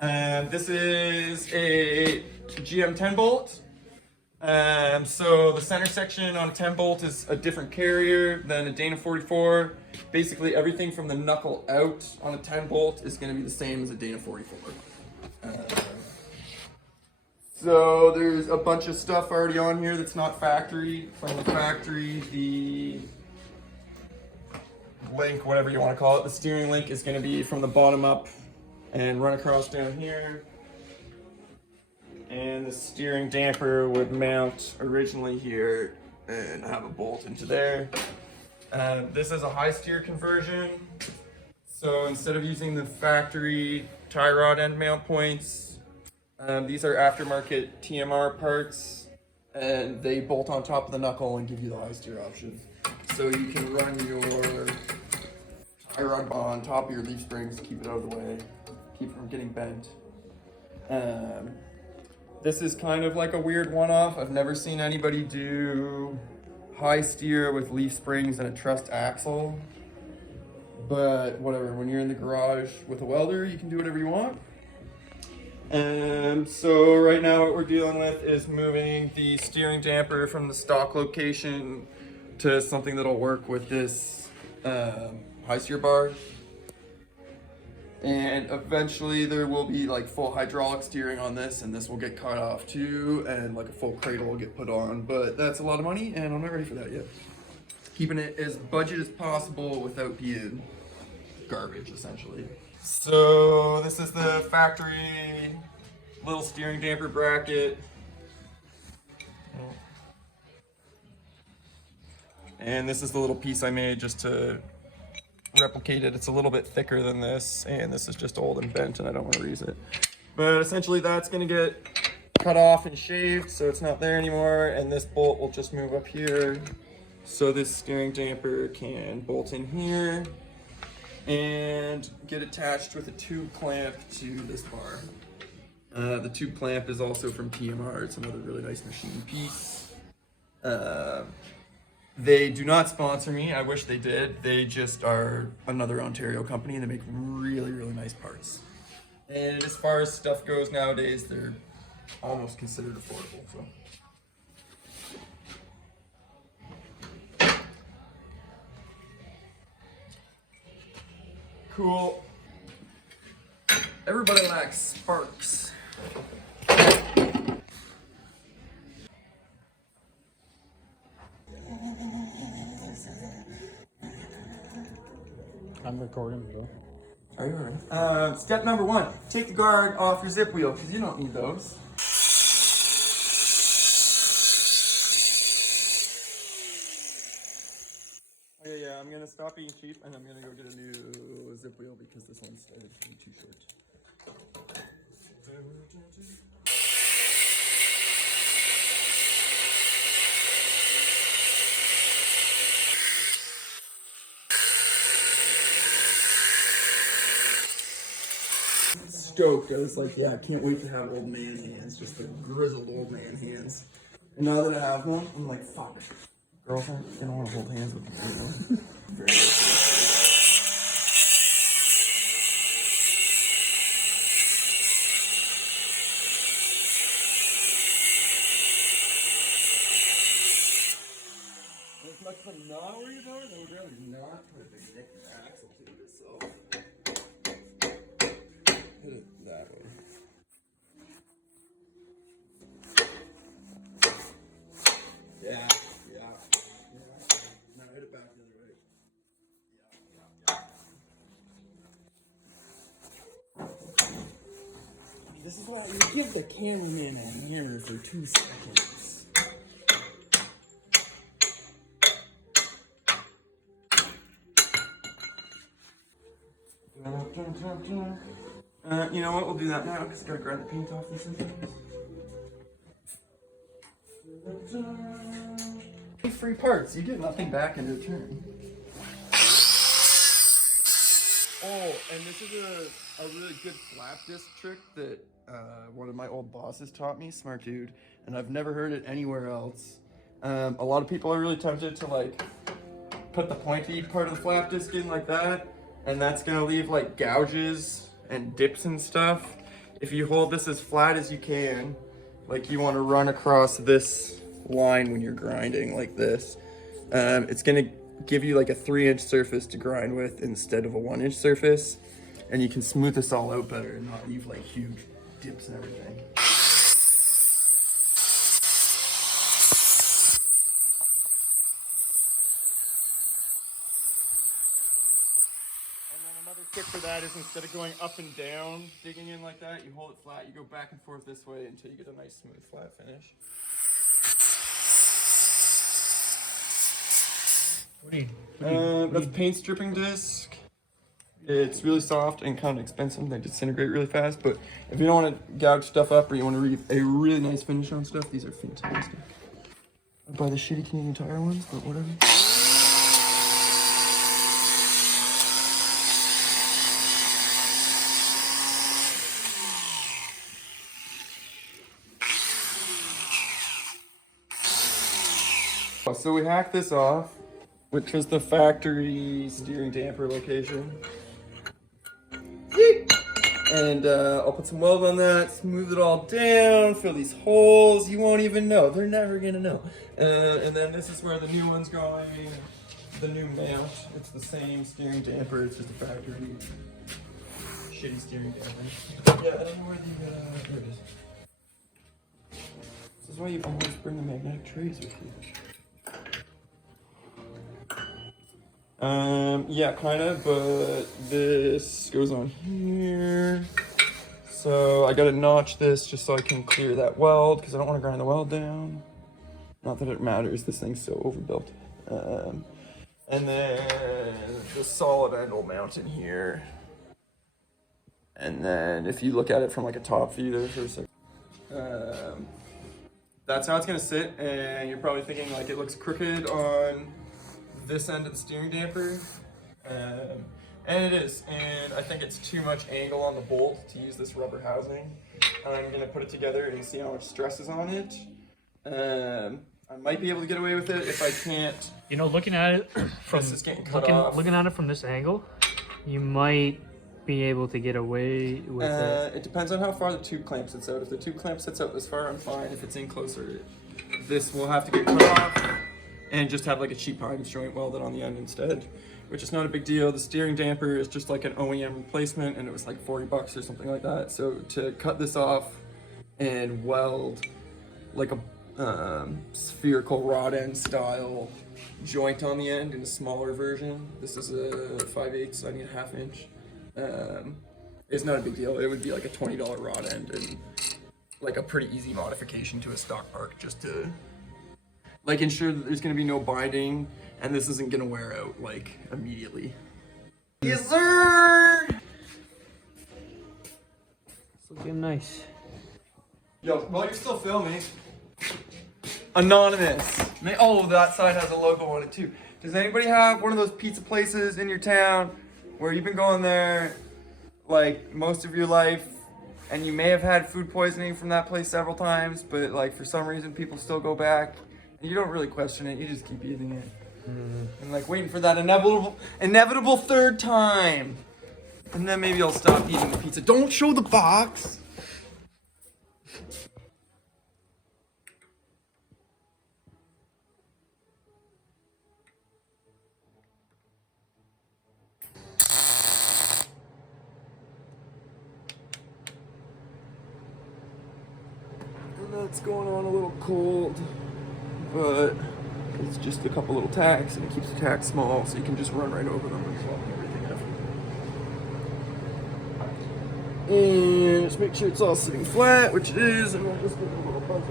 This is a GM 10 bolt. So the center section on a 10 bolt is a different carrier than a Dana 44. Basically everything from the knuckle out on a 10 bolt is going to be the same as a Dana 44. So there's a bunch of stuff already on here that's not factory. From the factory, the link, whatever you want to call it, the steering link is going to be from the bottom up and run across down here. And the steering damper would mount originally here and have a bolt into there. This is a high steer conversion. So instead of using the factory tie rod end mount points, these are aftermarket TMR parts, and they bolt on top of the knuckle and give you the high steer option. So you can run your tie rod on top of your leaf springs to keep it out of the way, keep it from getting bent. This is kind of like a weird one-off. I've never seen anybody do high steer with leaf springs and a trussed axle. But whatever, when you're in the garage with a welder, you can do whatever you want. So right now what we're dealing with is moving the steering damper from the stock location to something that'll work with this high steer bar. And eventually there will be like full hydraulic steering on this, and this will get cut off too, and like a full cradle will get put on, but that's a lot of money and I'm not ready for that yet. Keeping it as budget as possible without being garbage essentially. So this is the factory little steering damper bracket. And this is the little piece I made just to replicate it. It's a little bit thicker than this, and this is just old and bent and I don't want to reuse it. But essentially that's going to get cut off and shaved so it's not there anymore, and this bolt will just move up here. So this steering damper can bolt in here and get attached with a tube clamp to this bar. The tube clamp is also from TMR. It's another really nice machine piece. They do not sponsor me. I wish they did. They just are another Ontario company and they make really, really nice parts. And as far as stuff goes nowadays, they're almost considered affordable. So. Cool. Everybody likes sparks. I'm recording, bro. Are you recording? Step number 1, take the guard off your zip wheel, because you don't need those. Okay, yeah, I'm going to stop being cheap, and I'm going to go get a new zip wheel, because this one's started to be too short. Stoked. I was like, yeah, I can't wait to have old man hands, just the grizzled old man hands. And now that I have one, I'm like, fuck. Girls aren't gonna want to hold hands with me, you know? Very as much as I'm not worried about it, I would rather not put a big dick in the axle to it, so. Hit it that way. Yeah. Now hit it back the other way. Yeah. This is what you give the cameraman a hammer for 2 seconds. You know what? We'll do that now because I gotta grab the paint off these things. Free parts. You get nothing back in return. Oh, and this is a really good flap disc trick that one of my old bosses taught me. Smart dude, and I've never heard it anywhere else. A lot of people are really tempted to like put the pointy part of the flap disc in like that, and that's gonna leave like gouges and dips and stuff. if you hold this as flat as you can, like you want to run across this line when you're grinding like this, it's gonna give you like a 3-inch surface to grind with instead of a 1-inch surface, and you can smooth this all out better and not leave like huge dips and everything. And then another trick for that is instead of going up and down, digging in like that, you hold it flat, you go back and forth this way until you get a nice smooth flat finish. That's paint stripping disc. It's really soft and kind of expensive. They disintegrate really fast, but if you don't want to gouge stuff up or you want to leave a really nice finish on stuff, these are fantastic. I buy the shitty Canadian Tire ones, but whatever. So we hacked this off, which was the factory steering damper location. And I'll put some weld on that, smooth it all down, fill these holes. You won't even know. They're never gonna know. And then this is where the new one's going, the new mount. It's the same steering damper, it's just a factory shitty steering damper. Yeah, I don't know where the, there it is. This is why you always bring the magnetic trays with you. Yeah, kind of, but this goes on here. So I gotta notch this just so I can clear that weld, because I don't want to grind the weld down. Not that it matters, this thing's so overbuilt. And then the solid end will mount in here. And then if you look at it from like a top view there for a second, that's how it's gonna sit. And you're probably thinking like it looks crooked on this end of the steering damper, and it is, and I think it's too much angle on the bolt to use this rubber housing. I'm gonna put it together and see how much stress is on it. I might be able to get away with it. If I can't, you know, looking at it from this is getting cut off. Looking at it from this angle, you might be able to get away with it. It depends on how far the tube clamp sits out. If the tube clamp sits out this far, I'm fine. If it's in closer, this will have to get cut off and just have like a cheap pine joint welded on the end instead, which is not a big deal. The steering damper is just like an OEM replacement, and it was like 40 bucks or something like that. So to cut this off and weld like a spherical rod end style joint on the end in a smaller version, this is a 5/8, so I need a 1/2 inch. It's not a big deal. It would be like a $20 rod end and like a pretty easy modification to a stock park, just to like ensure that there's gonna be no binding and this isn't gonna wear out like immediately. Yes, sir! It's looking nice. Yo, while you're still filming, anonymous. Oh, that side has a logo on it too. Does anybody have one of those pizza places in your town where you've been going there like most of your life, and you may have had food poisoning from that place several times, but like for some reason people still go back? You don't really question it, you just keep eating it. And like waiting for that inevitable third time. And then maybe I'll stop eating the pizza. Don't show the box! And that's going on a little cold, but it's just a couple little tacks, and it keeps the tacks small, so you can just run right over them and swap everything up. And just make sure it's all sitting flat, which it is, and we'll just give it a little buzz.